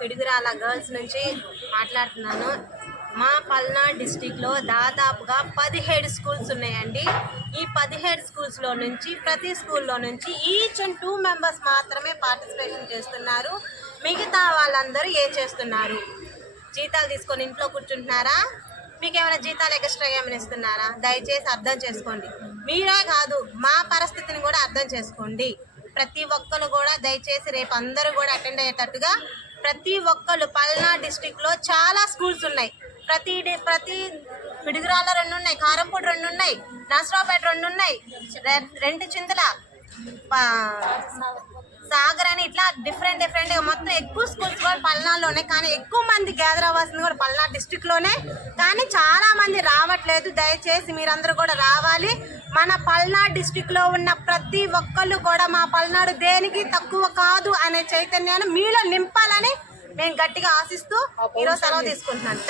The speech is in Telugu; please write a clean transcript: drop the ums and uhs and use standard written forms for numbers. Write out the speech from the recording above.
పిడుగురాల గర్ల్స్ నుంచి మాట్లాడుతున్నాను. మా పల్నాడు డిస్టిక్లో దాదాపుగా 17 స్కూల్స్ ఉన్నాయండి. ఈ 17 స్కూల్స్లో నుంచి ప్రతి స్కూల్లో నుంచి ఈచ్ అండ్ 2 మెంబర్స్ మాత్రమే పార్టిసిపేషన్ చేస్తున్నారు. మిగతా వాళ్ళందరూ ఏం చేస్తున్నారు? జీతాలు తీసుకొని ఇంట్లో కూర్చుంటున్నారా? మీకు ఏమైనా జీతాలు ఎక్స్ట్రా ఏమైనా ఇస్తున్నారా? దయచేసి అర్థం చేసుకోండి. మీరే కాదు, మా పరిస్థితిని కూడా అర్థం చేసుకోండి. ప్రతి ఒక్కరు కూడా దయచేసి రేపు అందరూ కూడా అటెండ్ అయ్యేటట్టుగా ప్రతి ఒక్కరు పల్నాడు డిస్టిక్లో చాలా స్కూల్స్ ఉన్నాయి. ప్రతి పిడుగురాల 2 ఉన్నాయి, కారంపూడి 2 ఉన్నాయి, నర్సరావుపేట 2 ఉన్నాయి, 2 చింతల, సాగర్ అని ఇట్లా డిఫరెంట్ మొత్తం ఎక్కువ స్కూల్స్ కూడా పల్నాడులో ఉన్నాయి. కానీ ఎక్కువ మంది గ్యాదర్ అవ్వాల్సింది కూడా పల్నాడు డిస్టిక్లోనే. కానీ చాలా మంది రావట్లేదు. దయచేసి మీరందరూ కూడా రావాలి. మన పల్నాడు డిస్టిక్లో ఉన్న ప్రతి ఒక్కళ్ళు కూడా మా పల్నాడు దేనికి తక్కువ కాదు అనే చైతన్యాన్ని మీలో నింపాలని నేను గట్టిగా ఆశిస్తూ ఈరోజు సెలవు తీసుకుంటున్నాను.